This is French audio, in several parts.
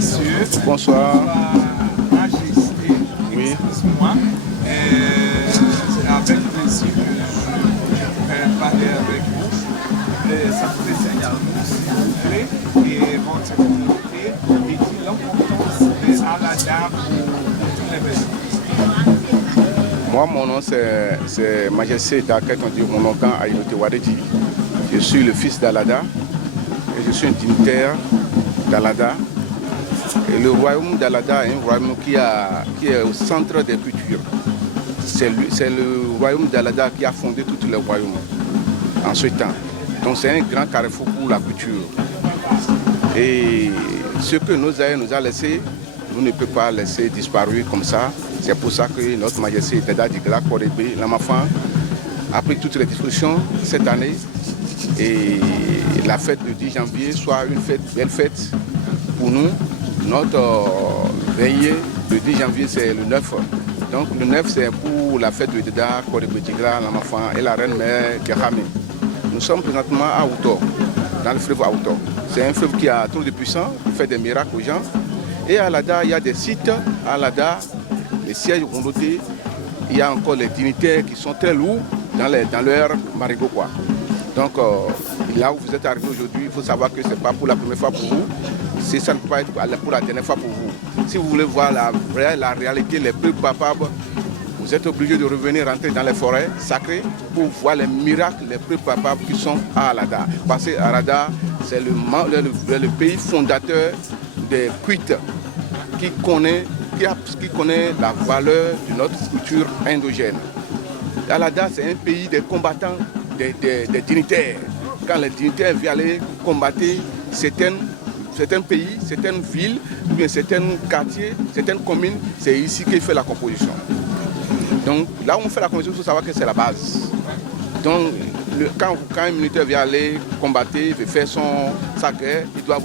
messieurs. Bonsoir. Majesté. Oui. Excuse-moi. C'est avec plaisir que je vais parler avec vous. Ça vous enseigne s'il vous plaît, et votre communauté, et dit l'importance de Alada pour tous les besoins. Moi, mon nom c'est Majesté Daket, on dit mon nom quand Aïdote Wadeti. Je suis le fils d'Alada et je suis un dignitaire d'Alada. Et le royaume d'Alada est un royaume qui est au centre des cultures. C'est le royaume d'Alada qui a fondé tous les royaumes en ce temps. Donc c'est un grand carrefour pour la culture. Et ce que nos aïeux nous a laissé, nous ne pouvons pas laisser disparaître comme ça. C'est pour ça que notre Majesté Dada Digla Korebe, l'Amafan, a pris toutes les dispositions cette année. Et la fête du 10 janvier soit une belle fête pour nous. Notre veillée, le 10 janvier, c'est le 9. Donc le 9, c'est pour la fête de Dada Korebe Digla, l'Amafan et la reine mère Kerame. Nous sommes présentement à Outo, dans le fleuve Outo. C'est un fleuve qui a trop de puissance, qui fait des miracles aux gens. Et à Alada, il y a des sites. À Alada, les sièges ont noté. Il y a encore les dignitaires qui sont très lourds dans leur marigot, quoi. Donc, là où vous êtes arrivé aujourd'hui, il faut savoir que ce n'est pas pour la première fois pour vous. Ça ne peut pas être pour la dernière fois pour vous. Si vous voulez voir la réalité les plus palpables, vous êtes obligé de revenir rentrer dans les forêts sacrées pour voir les miracles les plus palpables qui sont à Alada. Parce que Alada, c'est le pays fondateur des Kuites qui connaît la valeur de notre culture indogène. Alada, c'est un pays des combattants, des dignitaires. Quand les dignitaires viennent aller combattre certains pays, certaines villes, ou bien certains quartiers, certaines communes, c'est ici qu'il fait la composition. Donc là où on fait la composition, il faut savoir que c'est la base. Donc quand un militaire vient aller combattre, il veut faire sa guerre, il doit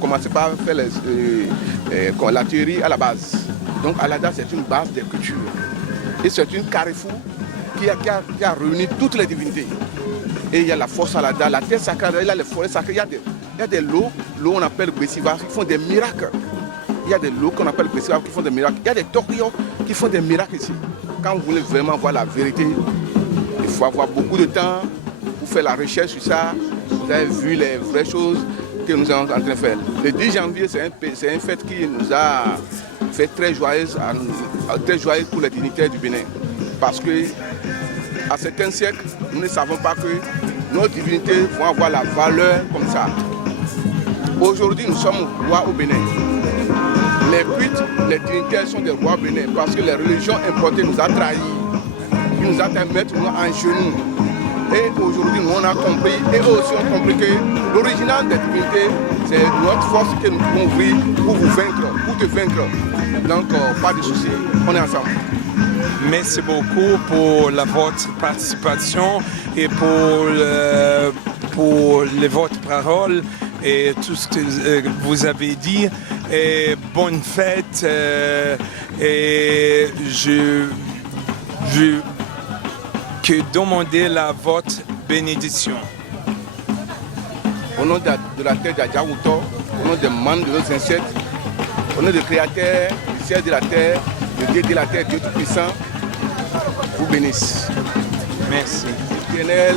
commencer par faire la théorie à la base. Donc Alada, c'est une base des cultures. Et c'est une carrefour qui a réuni toutes les divinités. Et il y a la force Alada, la terre sacrée, il y a les forêts sacrées, il y a des lots on appelle Bessiva, qui font des miracles. Il y a des lots qu'on appelle Bessiva qui font des miracles. Il y a des Tokyo qui font des miracles ici. Quand vous voulez vraiment voir la vérité, il faut avoir beaucoup de temps pour faire la recherche sur ça. Vous avez vu les vraies choses que nous sommes en train de faire. Le 10 janvier, c'est une fête qui nous a fait très joyeuse pour les dignitaires du Bénin. Parce que à certains siècles, nous ne savons pas que nos divinités vont avoir la valeur comme ça. Aujourd'hui, nous sommes rois au Bénin. Les Kuites, les dignitaires sont des rois au Bénin parce que les religions importées nous ont trahis. Ils nous ont fait mettre en genoux. Et aujourd'hui, nous on a compris, et eux aussi ont compris que l'original des divinités, c'est notre force que nous pouvons ouvrir pour vous vaincre, pour te vaincre. Donc, pas de soucis, on est ensemble. Merci beaucoup pour votre participation et pour votre parole et tout ce que vous avez dit. Et bonne fête. Et je demander votre bénédiction. Au nom de la terre d'Adjaouto, au nom des membres de nos ancêtres, au nom du Créateur, du ciel de la terre, le Dieu de la terre, Dieu Tout-Puissant, vous bénisse. Merci. L'éternel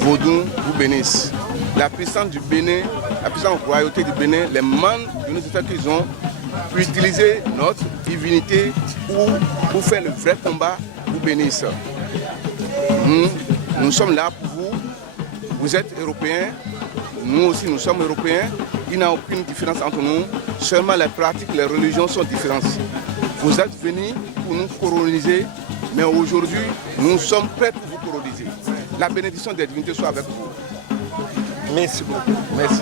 Vaudou vous bénisse. La puissance du Bénin, la puissance de la royauté du Bénin, les membres de nos ancêtres qu'ils ont pu utiliser notre divinité pour faire le vrai combat, vous bénisse. Nous sommes là pour vous. Vous êtes Européens. Nous aussi, nous sommes Européens. Il n'y a aucune différence entre nous. Seulement les pratiques, les religions sont différentes. Vous êtes venus pour nous coloniser, mais aujourd'hui, nous sommes prêts pour vous coloniser. La bénédiction des divinités soit avec vous. Merci beaucoup. Merci.